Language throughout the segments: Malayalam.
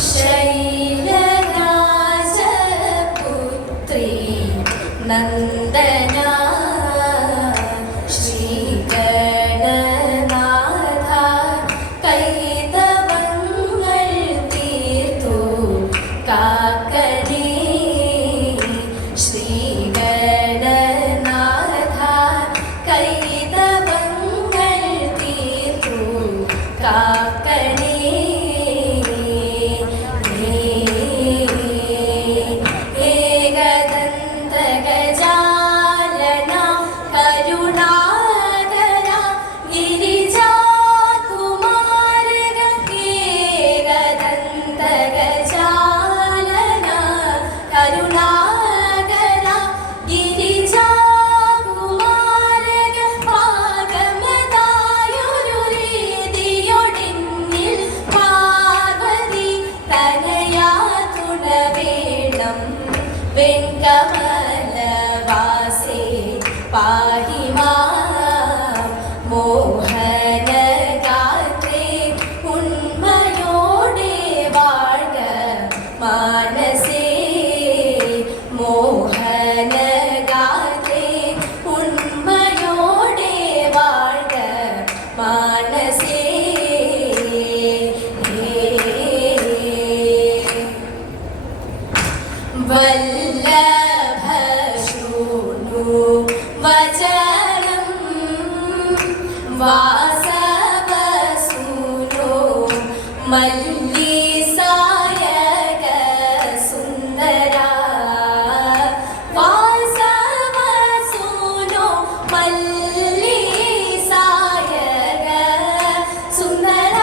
ശൈലരാജപുത്രി നന്ദന ശ്രീഗണനാഥ കൈതവങ്ങൾ തീർത്തു കാക്കണേ ശ്രീഗണനാഥ കൈതവങ്ങൾ തീർത്തു കാക്കണേ വെങ്കമലവാസേ പാഹി മാം മോഹനഗാത്രേ ഉണ്മയോടെ വാഴ്ക മാനസേ മോഹനഗാത്രേ ഉണ്മയോടെ വാഴ്ക മാനസേ വല്ലഭശൂനു വചനം വാസവസൂനോ മല്ലീസായക സുന്ദര വാസവസൂനോ മല്ലീസായക സുന്ദര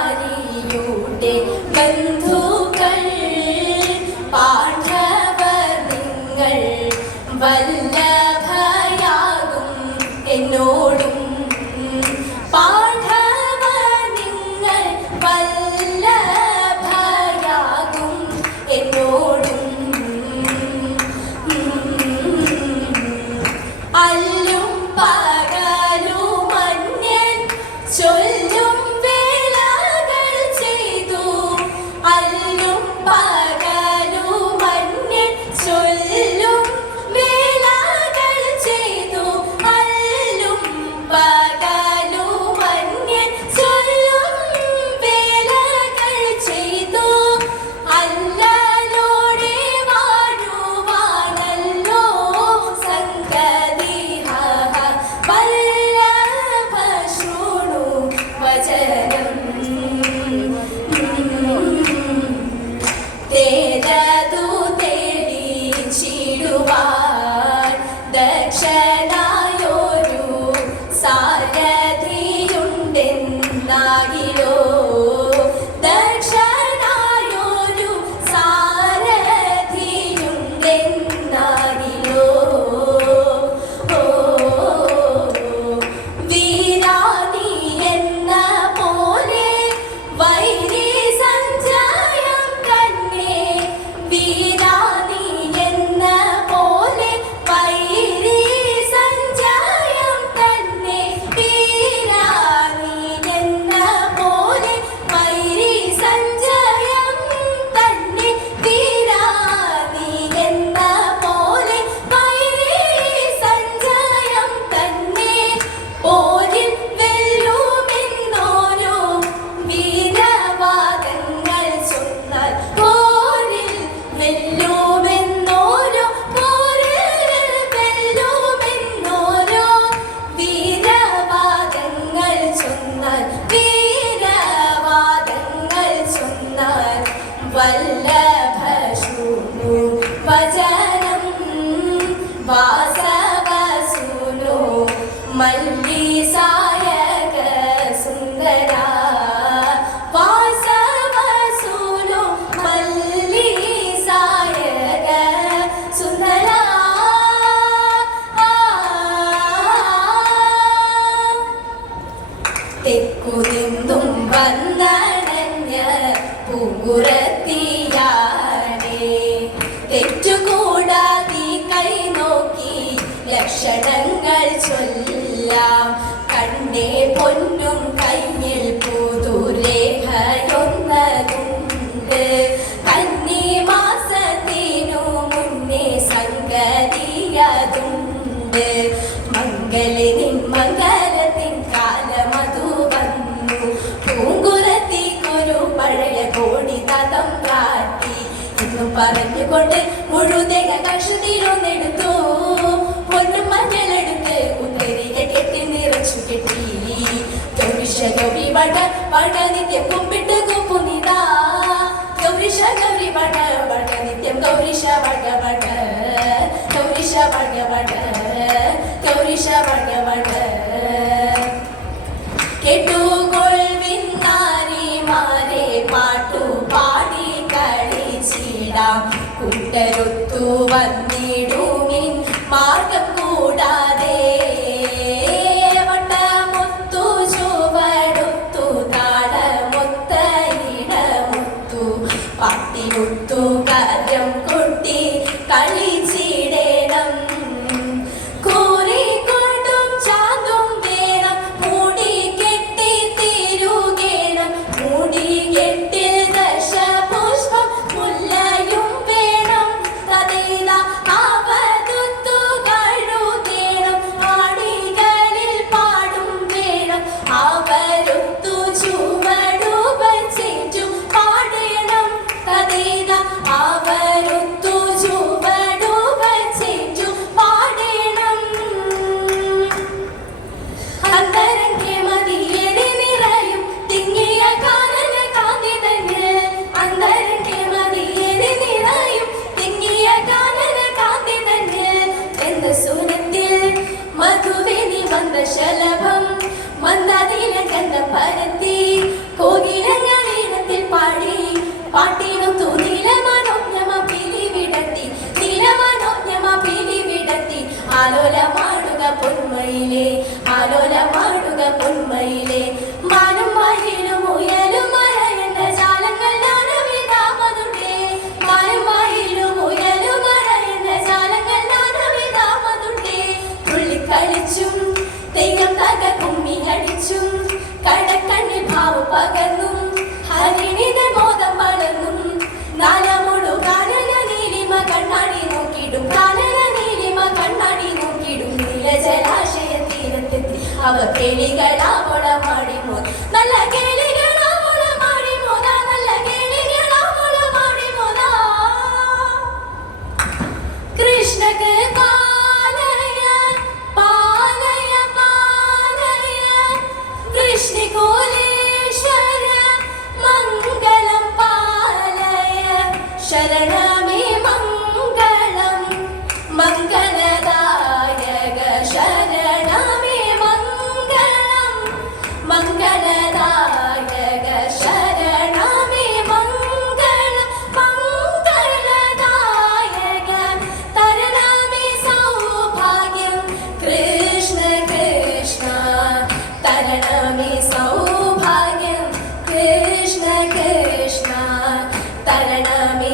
മല്ലാരിയുടെ ബന്ധുക്കൾ പാണ്ഡവർ നിങ്ങൾ വല്ലഭയാകും എന്നോടും പാണ്ഡവർ നിങ്ങൾ വല്ലഭയാകും എന്നോടും അല്ലും പകലുമന്യൻ ചൊല്ലും ദക്ഷനായൊരു സാരഥിയുണ്ടെന്നാകിലോ ദക്ഷനായൊരു സാരഥിയുണ്ടെന്നാകിലോ വീരാനി എന്ന പോലെ വൈരി സഞ്ചയം തന്നെ വീരാനി എന്ന പോലെ വൈരി സഞ്ചയം തന്നെ വീരാനി എന്ന പോലെ തെക്കു നിന്നും വന്നടഞ്ഞ പൂങ്കുറത്തിയാണേ തെറ്റുകൂടാതെ കൈ നോക്കി ലക്ഷണങ്ങൾ ചൊല്ലാം കണ്ണേ പൊന്നും കയ്യിൽ പുതുരേഖയൊന്നതുണ്ട് കന്നി മാസത്തിനു മുന്നേ സംഗതിയതുണ്ട് മംഗളിനിൻ മംഗലത്തിൻ കാലമതു വന്നു പൂങ്കുറത്തിക്കൊരു പഴയ കോടി തതം കാട്ടി എന്നു പറഞ്ഞുകൊണ്ട് മുഴുതേക കഷത്തിലൊന്നെടുത്തു പൊന്നും മഞ്ഞളെടുത്ത് ഉത്തരിക കെട്ടി നിറച്ചു കെട്ടി ഗൗരിഷ ഗൗരി വട വട നിത്യം കുമ്പിട്ട് കുപ്പുനിതാ ഗൗരിഷ ഗൗരി വട വട നിത്യം ഗൗരിഷ വട വട ഗൗരിഷ വട വട ഗൗരിഷ വട വട കേട്ടുകൊള്ളിൻ നാരിമാരെ പാട്ടു പാടി കളിച്ചിടാം കൂട്ടരൊത്തു വന്നിടുമിൻ മാർഗം കൂടാതെ വട്ടമൊത്തു ചുവടൊത്തു താളമൊത്ത ഇടമൊത്തു പാട്ടിനൊത്തു കാര്യം കൊട്ടി കളിച്ചിടണം കൂറിക്കൊണ്ടും ചാന്തും വേണം മൂടി കെട്ടി തിരുകേണം മൂടി കെട്ടിൽ ദശപുഷ്പം മുല്ലയും വേണം തതേത ആവതുത്തു കഴുകേണം ആടികളിൽ പാടും വേണം അവരൊത്തു ചുവടുവച്ചേറ്റു പാടണം തതേത അവരൊത്തു ചുവടുവച്ചേറ്റു പാടണം അന്തരംഗെ മതിയടി നിറയും തിങ്ങിയ കാനന കാന്തിതങ്ങൾ അന്തരംഗെ മതിയടി നിറയും തിങ്ങിയ കാനന കാന്തിതങ്ങൾ എന്ന സുരത്തിൽ മധുവിനി വന്ന ശലഭം മന്ദാതില കണ്ട പരത്തി കോകിലങ്ങളിൽ പാടി പാട്ടിനൊത്തു നീലമനോജ്ഞമ പിലിവിടത്തി നീലമനോജ്ഞമ പിലിവിടത്തി ആലോലമാടുക പൊന്മയിലെ ആലോലമാടുക പൊന്മയിലെ മാനും മയിലും ഉയലും മറയുന്ന ജാലങ്ങൾ നാനവിധാമതുണ്ടേ മാനും മയിലും ഉയലും മറയുന്ന ജാലങ്ങൾ നാനവിധാമതുണ്ടേ തുള്ളിക്കളിച്ചും തെയ്യം തക കുമ്മി അടിച്ചും കടക്കണ്ണിൽ ഭാവം പകർന്നും ഹരിണിത മോദം വളർന്നും നാലമോടു കാനന നീലിമ കണ്ണാടി നോക്കിടും കാനന നീലിമ കണ്ണാടി നോക്കിടും നീല ജലാശയ തീരത്തെത്തി അവ കേളികളാവോളമാടി മോ നല്ല കേളികളാവോളമാടി മോദാ നല്ല കേളികളാവോളമാടി മോദാ കൃഷ്ണക്ക് പാലയ പാലയ പാലയ കൃഷ്ണികോലേശ്വര മംഗളം പാലയ ശരണമേ മംഗളം മംഗളദായക ശരണമേ മംഗളം മംഗളദായക ശരണമേ മംഗളം മംഗളദായക തരണമേ സൗഭാഗ്യം കൃഷ്ണ കൃഷ്ണ തരണമേ സൗഭാഗ്യം കൃഷ്ണ കൃഷ്ണ തരണമേ